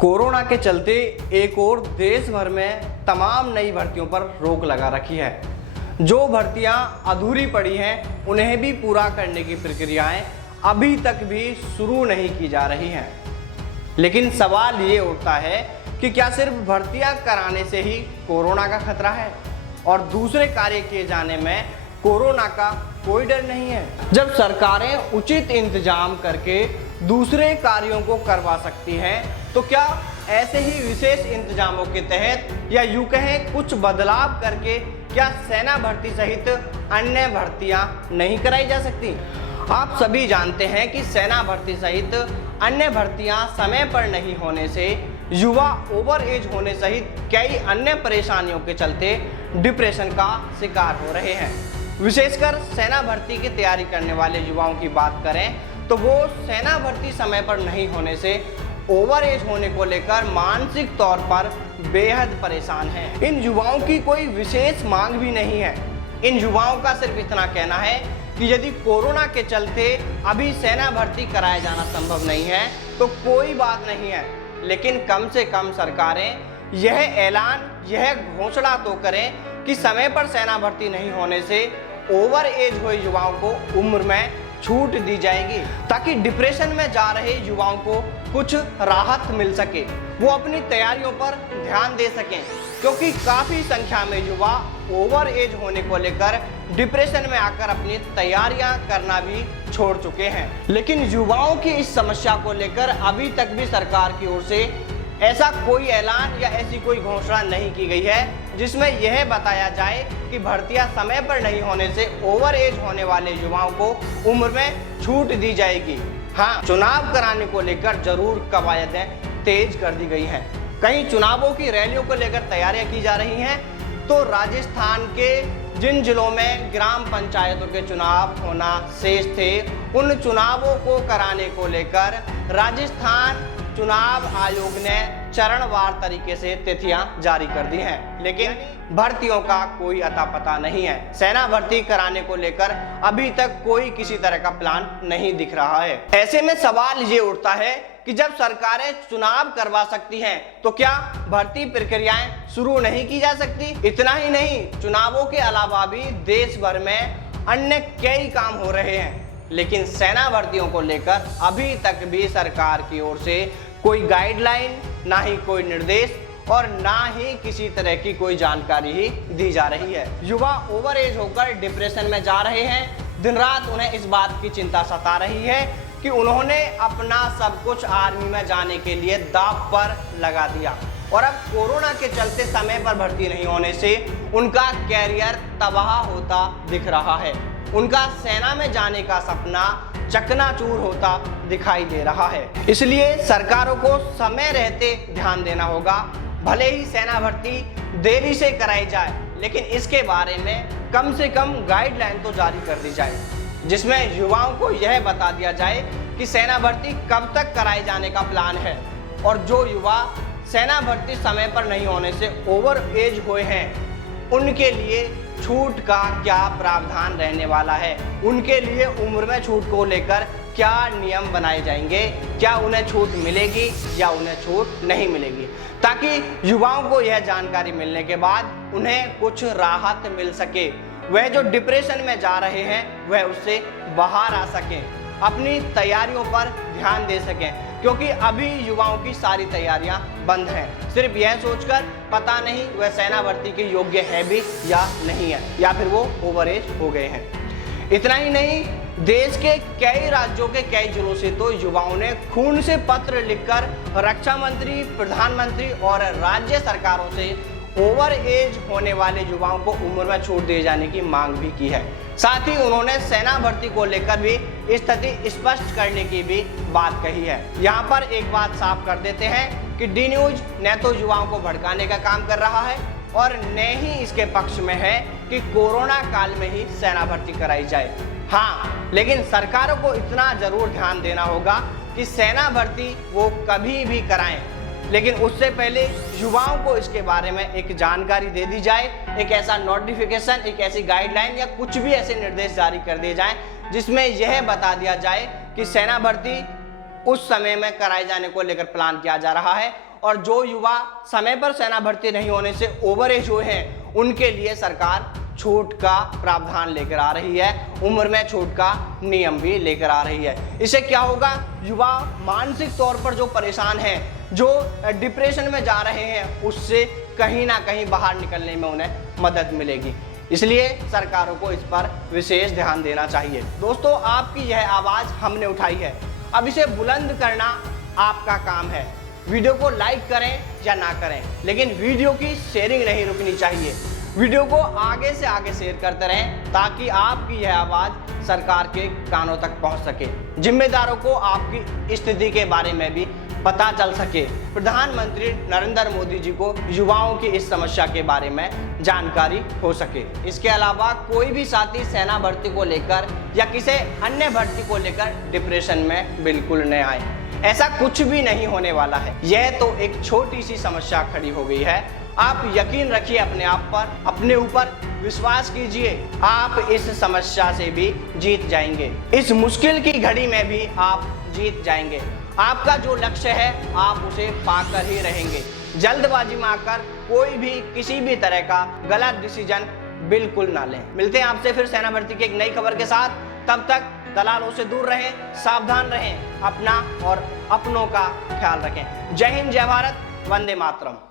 Corona के चलते एक और देश भर में तमाम नई भर्तियों पर रोक लगा रखी है। जो भर्तियां अधूरी पड़ी हैं उन्हें भी पूरा करने की प्रक्रियाएं अभी तक भी शुरू नहीं की जा रही हैं। लेकिन सवाल ये उठता है कि क्या सिर्फ भर्तियां कराने से ही कोरोना का खतरा है और दूसरे कार्य किए जाने में कोरोना का कोई डर नहीं है। जब सरकारें उचित इंतजाम करके दूसरे कार्यों को करवा सकती हैं तो क्या ऐसे ही विशेष इंतजामों के तहत या यूं कहें कुछ बदलाव करके क्या सेना भर्ती सहित अन्य भर्तियां नहीं कराई जा सकती। आप सभी जानते हैं कि सेना भर्ती सहित अन्य भर्तियां समय पर नहीं होने से युवा ओवर एज होने सहित कई अन्य परेशानियों के चलते डिप्रेशन का शिकार हो रहे हैं। विशेषकर सेना भर्ती की तैयारी करने वाले युवाओं की बात करें तो वो सेना भर्ती समय पर नहीं होने से ओवर एज होने को लेकर मानसिक तौर पर बेहद परेशान हैं। इन युवाओं की कोई विशेष मांग भी नहीं है। इन युवाओं का सिर्फ इतना कहना है कि यदि कोरोना के चलते अभी सेना भर्ती कराया जाना संभव नहीं है तो कोई बात नहीं है, लेकिन कम से कम सरकारें यह ऐलान, यह घोषणा तो करें कि समय पर सेना भर्ती नहीं होने से ओवर एज हुए युवाओं को उम्र में छूट दी जाएगी ताकि डिप्रेशन में जा रहे युवाओं को कुछ राहत मिल सके, वो अपनी तैयारियों पर ध्यान दे सकें, क्योंकि काफी संख्या में युवा ओवर एज होने को लेकर डिप्रेशन में आकर अपनी तैयारियां करना भी छोड़ चुके हैं। लेकिन युवाओं की इस समस्या को लेकर अभी तक भी सरकार की ओर से ऐसा कोई ऐलान या ऐसी कोई घोषणा नहीं की गई है जिसमें यह बताया जाए कि भर्तियां समय पर नहीं होने से ओवर एज होने वाले युवाओं को उम्र में छूट दी जाएगी। हाँ, चुनाव कराने को लेकर जरूर कवायदें तेज कर दी गई हैं। कहीं चुनावों की रैलियों को लेकर तैयारियां की जा रही हैं तो राजस्थान के जिन जिलों में ग्राम पंचायतों के चुनाव होना शेष थे उन चुनावों को कराने को लेकर राजस्थान चुनाव आयोग ने चरणवार तरीके से तिथियां जारी कर दी हैं, लेकिन भर्तियों का कोई अता पता नहीं है। सेना भर्ती कराने को लेकर अभी तक कोई किसी तरह का प्लान नहीं दिख रहा है। ऐसे में सवाल ये उठता है कि जब सरकारें चुनाव करवा सकती हैं तो क्या भर्ती प्रक्रियाएं शुरू नहीं की जा सकती। इतना ही नहीं, चुनावों के अलावा भी देश भर में अन्य कई काम हो रहे हैं, लेकिन सेना भर्तियों को लेकर अभी तक भी सरकार की ओर से कोई गाइडलाइन, ना ही कोई निर्देश और ना ही किसी तरह की कोई जानकारी ही दी जा रही है। युवा ओवर एज होकर डिप्रेशन में जा रहे हैं। दिन रात उन्हें इस बात की चिंता सता रही है कि उन्होंने अपना सब कुछ आर्मी में जाने के लिए दांव पर लगा दिया और अब कोरोना के चलते समय पर भर्ती नहीं होने से उनका कैरियर तबाह होता दिख रहा है। उनका सेना में जाने का सपना चकनाचूर होता दिखाई दे रहा है। इसलिए सरकारों को समय रहते ध्यान देना होगा। भले ही सेना भर्ती देरी से कराई जाए, लेकिन इसके बारे में कम से कम गाइडलाइन तो जारी कर दी जाए, जिसमें युवाओं को यह बता दिया जाए कि सेना भर्ती कब तक कराए जाने का प्लान है और जो युवा सेना भर्ती समय पर नहीं होने से ओवर एज हुए हैं उनके लिए छूट का क्या प्रावधान रहने वाला है, उनके लिए उम्र में छूट को लेकर क्या नियम बनाए जाएंगे, क्या उन्हें छूट मिलेगी या उन्हें छूट नहीं मिलेगी, ताकि युवाओं को यह जानकारी मिलने के बाद उन्हें कुछ राहत मिल सके, वह जो डिप्रेशन में जा रहे हैं वह उससे बाहर आ सकें, अपनी तैयारियों पर ध्यान दे सकें, क्योंकि अभी युवाओं की सारी तैयारियां बंद हैं, सिर्फ यह सोचकर पता नहीं वह सेना भर्ती के योग्य है भी या नहीं है, या फिर वो ओवर एज हो गए हैं। इतना ही नहीं, देश के कई राज्यों के कई जिलों से तो युवाओं ने खून से पत्र लिखकर रक्षा मंत्री, प्रधानमंत्री और राज्य सरकारों से ओवर एज होने वाले युवाओं को उम्र में छूट दिए जाने की मांग भी की है। साथ ही उन्होंने सेना भर्ती को लेकर भी स्थिति स्पष्ट करने की भी बात कही है। यहाँ पर एक बात साफ कर देते हैं कि डी न्यूज न तो युवाओं को भड़काने का काम कर रहा है और न ही इसके पक्ष में है कि कोरोना काल में ही सेना भर्ती कराई जाए। हाँ, लेकिन सरकारों को इतना जरूर ध्यान देना होगा कि सेना भर्ती वो कभी भी कराएं, लेकिन उससे पहले युवाओं को इसके बारे में एक जानकारी दे दी जाए, एक ऐसा नोटिफिकेशन, एक ऐसी गाइडलाइन या कुछ भी ऐसे निर्देश जारी कर दिए जाएं जिसमें यह बता दिया जाए कि सेना भर्ती उस समय में कराए जाने को लेकर प्लान किया जा रहा है। और जो युवा समय पर सेना भर्ती नहीं होने से ओवर एज हुए हैं, उनके लिए सरकार छूट का प्रावधान लेकर आ रही है, उम्र में छूट का नियम भी लेकर आ रही है। इससे क्या होगा, युवा मानसिक तौर पर जो परेशान हैं, जो डिप्रेशन में जा रहे हैं, उससे कहीं ना कहीं बाहर निकलने में उन्हें मदद मिलेगी। इसलिए सरकारों को इस पर विशेष ध्यान देना चाहिए। दोस्तों, आपकी यह आवाज़ हमने उठाई है, अब इसे बुलंद करना आपका काम है। वीडियो को लाइक करें या ना करें, लेकिन वीडियो की शेयरिंग नहीं रुकनी चाहिए। वीडियो को आगे से आगे शेयर करते रहें ताकि आपकी यह आवाज़ सरकार के कानों तक पहुंच सके, जिम्मेदारों को आपकी स्थिति के बारे में भी पता चल सके, प्रधानमंत्री नरेंद्र मोदी जी को युवाओं की इस समस्या के बारे में जानकारी हो सके। इसके अलावा कोई भी साथी सेना भर्ती को लेकर या किसी अन्य भर्ती को लेकर डिप्रेशन में बिल्कुल न आए, ऐसा कुछ भी नहीं होने वाला है। यह तो एक छोटी सी समस्या खड़ी हो गई है। आप यकीन रखिए अपने आप पर, अपने ऊपर विश्वास कीजिए, आप इस समस्या से भी जीत जाएंगे। इस मुश्किल की घड़ी में भी आप जीत जाएंगे। आपका जो लक्ष्य है आप उसे पाकर ही रहेंगे। जल्दबाजी में आकर कोई भी किसी भी तरह का गलत डिसीजन बिल्कुल ना लें। मिलते हैं आपसे फिर सेना भर्ती की एक नई खबर के साथ। तब तक दलालों से दूर रहें, सावधान रहें, अपना और अपनों का ख्याल रखें। जय हिंद, जय भारत, वंदे मातरम।